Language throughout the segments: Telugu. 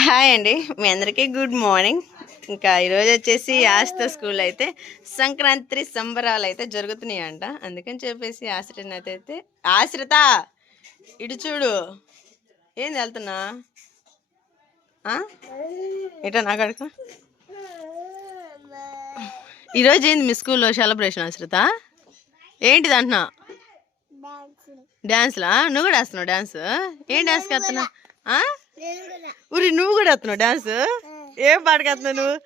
హాయ్ అండి, మీ అందరికీ గుడ్ మార్నింగ్. ఇంకా ఈరోజు వచ్చేసి ఆశ్రిత స్కూల్ అయితే సంక్రాంతి సంబరాలు అయితే జరుగుతున్నాయి అంట. అందుకని చెప్పేసి ఆశ్రిత ఇటు చూడు, ఏంది వెళ్తున్నా ఇటా నాకు అడుగు. ఈరోజు ఏంది మీ స్కూల్లో సెలబ్రేషన్ ఆశ్రిత? ఏంటిది అంటున్నా? డాన్స్లా? నువ్వు కూడా వేస్తున్నావు డాన్స్? ఏం డాన్స్ వేస్తున్నావు? ఊరి నువ్వు కూడా వేస్తున్నావు డాన్స్? ఏం పాటకు వేస్తున్నావు నువ్వు?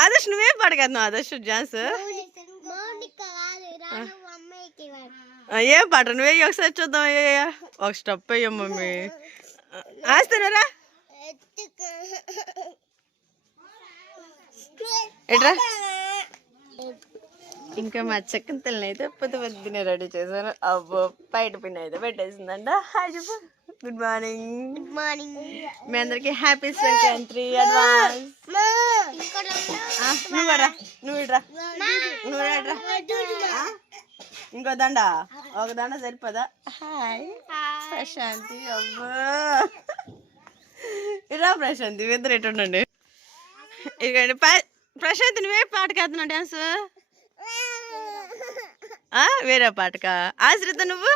ఆదర్శ్ నువ్వేం పాటకు వేస్తున్నావు ఆదర్శ్ డాన్స్? ఏం పాట నువ్వే ఒకసారి చూద్దాం. ఒక స్టెప్ అయ్యా మమ్మీ వేస్తున్నారా? ఎట్రా ఇంకా మా చక్కని తల్లిని అయితే పొద్దునే రెడీ చేశాను. అబ్బో బయట పిన్ అయితే పెట్టేసిందంట. హాయ్ చెప్పు. Good morning. Good morning. మీ అందరికి హ్యాపీ సంక్రాంతి అడ్వాన్స్. నువ్వు ఇడ్రా ఇంకో దండ, ఒక దండ సరిపోదా? హాయ్ ప్రశాంతి. అబ్బో ఇరా ప్రశాంతి, ఇద్దరు ఎటు ఉండండి. ఇదిగండి ప్రశాంతి, నువ్వే పాటకి వేస్తున్నావు డాన్స్? వేరే పాటకా? ఆశ్రిత నువ్వు?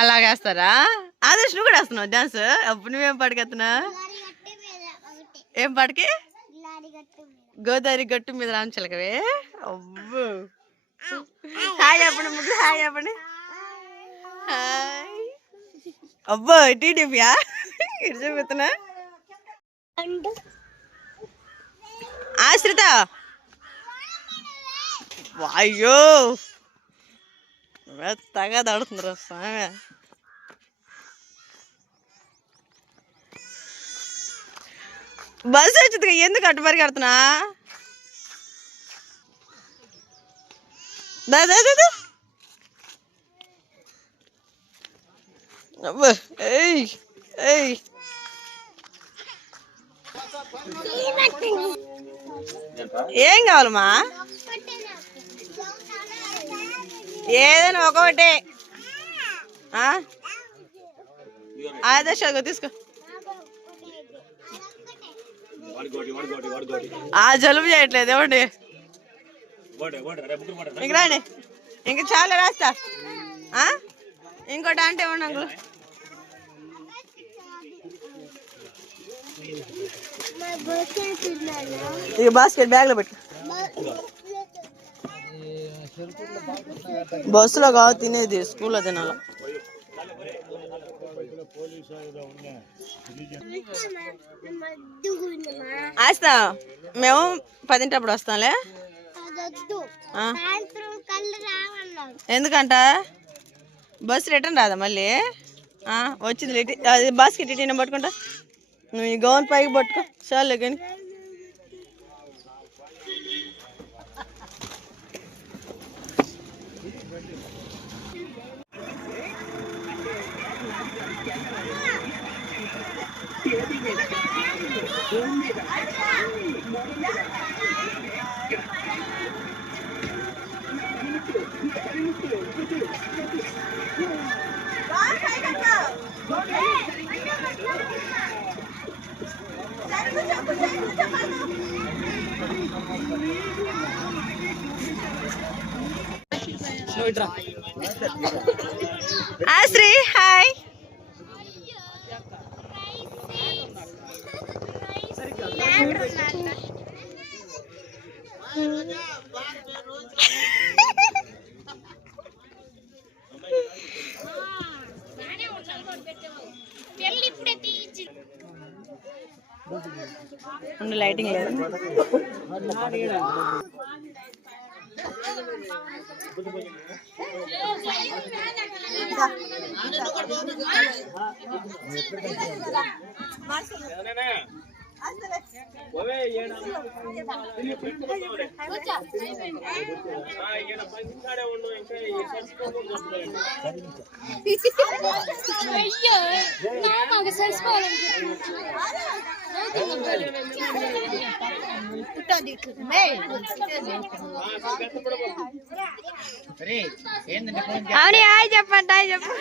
అలాగేస్తారా? ఆదర్శ్ నువ్వు కూడా వేస్తున్నావు డాన్స్? అప్పుడు నువ్వేం పాటకి వేస్తున్నా? ఏం పాటకి? గోదావరి గట్టు మీద రామచిలకవే. అబ్బో హాయ్ చెప్పండి ముగ్గురు, హాయ్ చెప్పండి. హాయ్. అబ్బో టీడీపీయా? ఇటు చూపుతున్నా. ఆశ్రిత అయ్యో మెత్తగా తడుతుందిరా స్వామి. బస్సు వచ్చింది, ఎందుకు అటు మరి కడుతున్నా? ఏం కావాలమ్మా? ఏదైనా ఒకటే. ఆదర్శ తీసుకో. జలుబు చేయట్లేదు ఏమండి? ఇంక రాండి, ఇంక చాలా రాస్తా. ఇంకోటి అంటే ఇవ్వండి అంకుల్. ఇక బాస్కెట్ బ్యాగ్ లో పెట్టు. బస్సులో కాదు తినేది, స్కూల్లో తినాల. ఆస్తా, మేము 10 వస్తాంలే. ఎందుకంట? బస్సు రిటర్న్ రాదా మళ్ళీ? వచ్చింది అది బాస్కెట్ ఇటీన పట్టుకుంటా. నువ్వు ఈ గౌన్ పైకి పట్టుకో చాలే. కానీ ఆశ్రీ హాయ్. లైటింగ్ లేదు. అవును హాయ్ చెప్పండి హాయ్ చెప్పు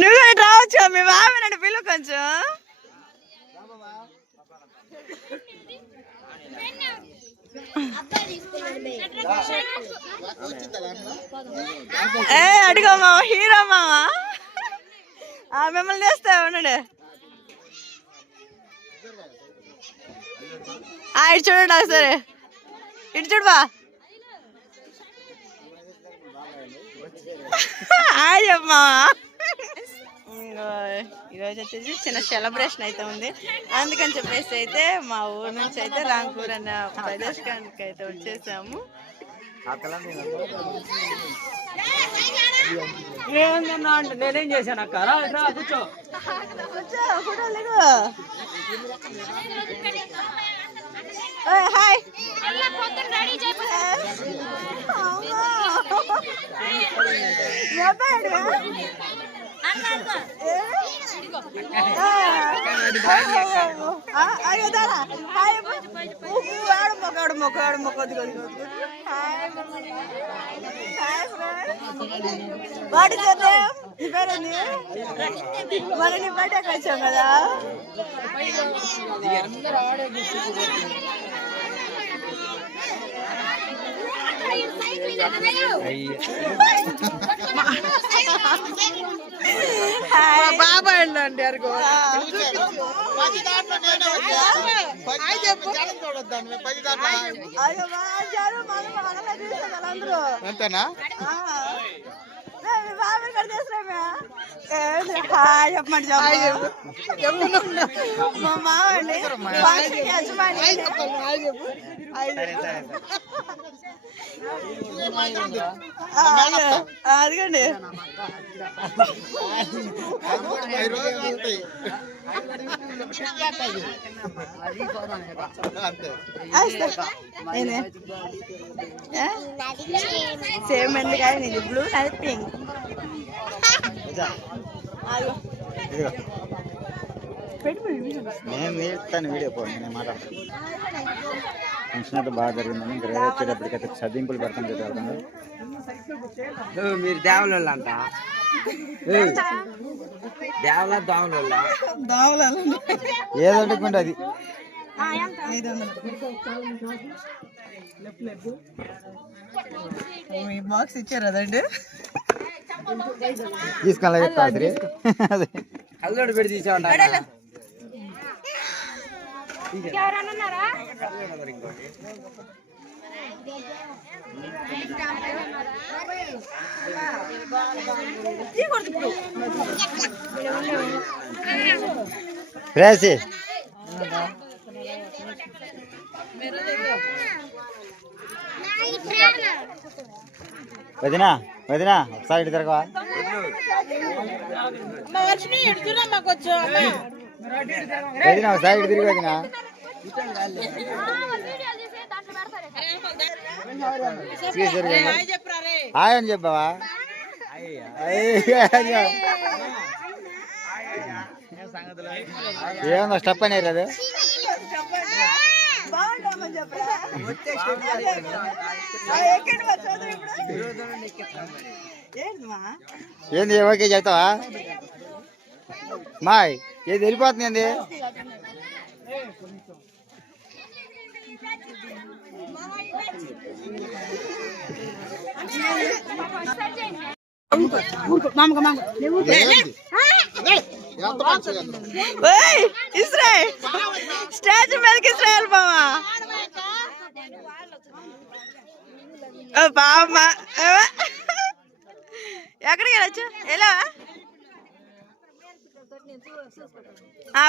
నువ్వు రావచ్చు మీ బాబు నన్ను పిలువు కొంచెం ఏ అడుగు మామ హీరో మామ మిమ్మల్ని చేస్తా ఉన్నాడు ఇటు చూడండి ఒకసారి ఇటు చూడబా చెప్పమా ఈరోజు వచ్చేసి చిన్న సెలబ్రేషన్ అయితే ఉంది అందుకని చెప్పేసి అయితే మా ఊరు నుంచి అయితే రాంపూర్ అన్న ప్రదేశానికి అయితే వచ్చేసాము నేనేం చేశాను అక్క కూర్చో హాయ్ వాడి మరి నీ బయటకు వచ్చాం కదా బాబా అండి అరుగు అంతేనా చెప్పండి మా మావండి అదిగండి సేమ్ అండి కానీ ఇది బ్లూ అది పింక్ నేను తీస్తాను వీడియో నేను మాట్లాడతాను ఫంక్షన్ అయితే బాగా జరిగిందని ఇంకా రేపు వచ్చేటప్పటికైతే చదింపులు పెడతాను చదువుతాను మీరు దేవల అంట దేవల దోమల ఏదంటే అది బాక్స్ ఇచ్చారు అదండి తీసుకెళ్ళి కల్లోడు పెట్టి తీసామంట రేసి వదినా వదినా ఒకసారి ఇటు తిరగవా వదినా ఒకసారి ఇటు తిరిగి వదినా హాయ్ అని చెప్పావా ఏమన్నా స్టెప్ అనేది అది ఏంది ఓకే చెప్తావా మాయ్ ఏది వెళ్ళిపోతుంది ఏంది స్టాచ్యూ మీదకి ఇస్రాయల్ బావా బామ్మ ఎక్కడికి వెళ్ళొచ్చు ఎలా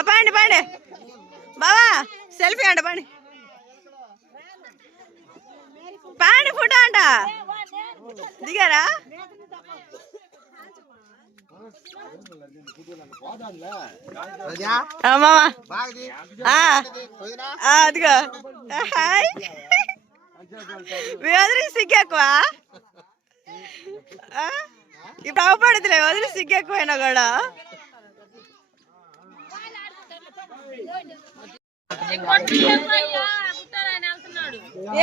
పండి పండి బావా సెల్ఫీ అంట పండి పాండి ఫోటో అంట దిగారా మామా అదిగో హాయ్ వదిలి సిగ్గెక్కువ ఇప్పుడు అవపడుతులే వదిలి సిగ్గెక్కువైనా కూడా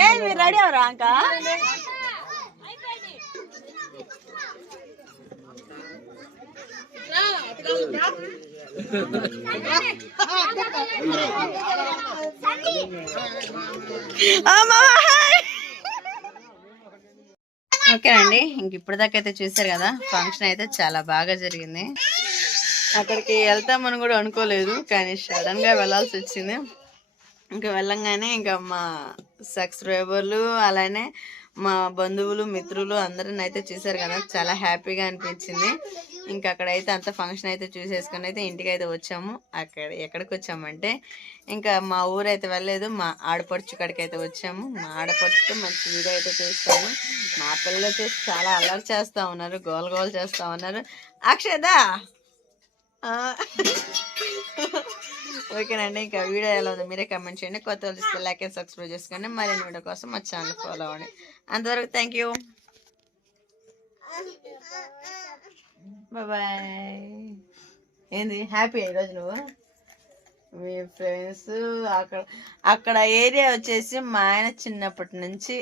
ఏం మీరు రెడీ అవరా అంకా ఓకేనండి ఇంక ఇప్పటిదాకైతే చూసారు కదా ఫంక్షన్ అయితే చాలా బాగా జరిగింది. అక్కడికి వెళ్తామని కూడా అనుకోలేదు కానీ సడన్ గా వెళ్ళాల్సి వచ్చింది. ఇంకా వెళ్ళంగానే ఇంకా మా సబ్స్క్రైబర్లు అలానే మా బంధువులు మిత్రులు అందరిని అయితే చూసారు కదా చాలా హ్యాపీగా అనిపించింది. ఇంకా అక్కడైతే అంత ఫంక్షన్ అయితే చూసేసుకొని అయితే ఇంటికి అయితే వచ్చాము. అక్కడ ఎక్కడికి వచ్చామంటే ఇంకా మా ఊరైతే వెళ్ళలేదు, మా ఆడపడుచు కాడికి అయితే వచ్చాము. మా ఆడపడుచుతో మంచి వీడియో అయితే చూస్తాము. మా పిల్లలు వచ్చేసి చాలా అల్లరి చేస్తూ ఉన్నారు, గోల గోల చేస్తూ ఉన్నారు. అక్షదా ఓకేనండి ఇంకా వీడియో ఎలా ఉందో మీరే కామెంట్ చేయండి. కొత్త వాళ్ళు చూస్తే లైక్ అండ్ సబ్స్క్రైబ్ చేసుకోండి. మరిన్ని వీడియో కోసం మా ఛానల్ ఫాలో అవ్వండి. అంతవరకు థ్యాంక్ యూ, బాయ్. ఏంది హ్యాపీ ఈరోజు నువ్వు మీ ఫ్రెండ్స్ అక్కడ ఏరియా వచ్చేసి మా ఆయన చిన్నప్పటి నుంచి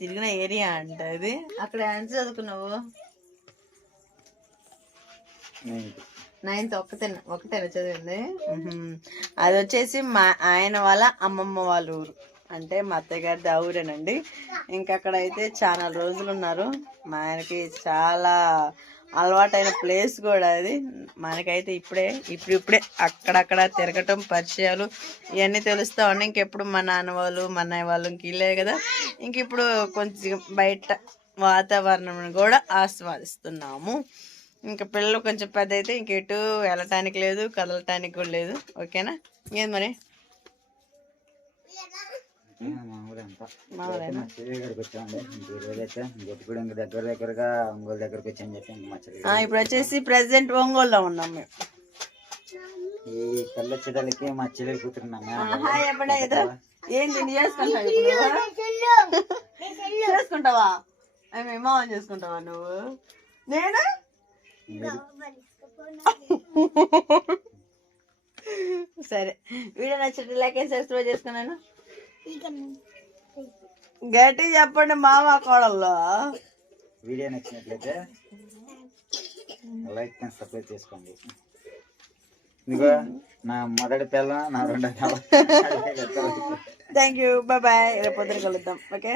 తిరిగిన ఏరియా అంట అది. అక్కడ ఎంత చదువుకున్నావు? 9th ఒకటేనా చదివింది? అది వచ్చేసి మా ఆయన వాళ్ళ అమ్మమ్మ వాళ్ళ ఊరు, అంటే మా అత్తయ్య గారిది ఆ ఊరేనండి. ఇంకా అక్కడ అయితే చాలా రోజులు ఉన్నారు. మా ఆయనకి చాలా అలవాటైన ప్లేస్ కూడా అది. మనకైతే ఇప్పుడే అక్కడక్కడ తిరగటం, పరిచయాలు ఇవన్నీ తెలుస్తూ ఉన్నాయి. ఇంకెప్పుడు మా నాన్న వాళ్ళు మా అన్నయ్య వాళ్ళు ఇంక ఇల్లే కదా, ఇంక ఇప్పుడు కొంచెం బయట వాతావరణం కూడా ఆస్వాదిస్తున్నాము. ఇంకా పిల్లలు కొంచెం పెద్ద అయితే ఇంకెటు వెళ్ళటానికి లేదు, కదలటానికి కూడా లేదు. ఓకేనా? ఏది మరి ఇప్పుడు వచ్చేసి ప్రెసెంట్ ఒంగోలులో ఉన్నాం మేము. ఈ పిల్ల చిదలకి మా చెల్లెలు కూతురున్నాము. ఏంటి చేసుకుంటావా? మేము చేసుకుంటావా నువ్వు? నేను సరే వీడియో నచ్చితే లైక్ అండ్ సబ్స్క్రైబ్ చేసుకున్నాను. గట్టి చెప్పండి మామ కోడల్లో. వీడియో నచ్చినట్లయితే లైక్ అండ్ సబ్స్క్రైబ్ చేసుకోండి. ఇదిగో నా మొదటి పిల్ల, నా రెండో పిల్ల. Thank you, bye. రేపు పొద్దున కలుద్దాం. ఓకే.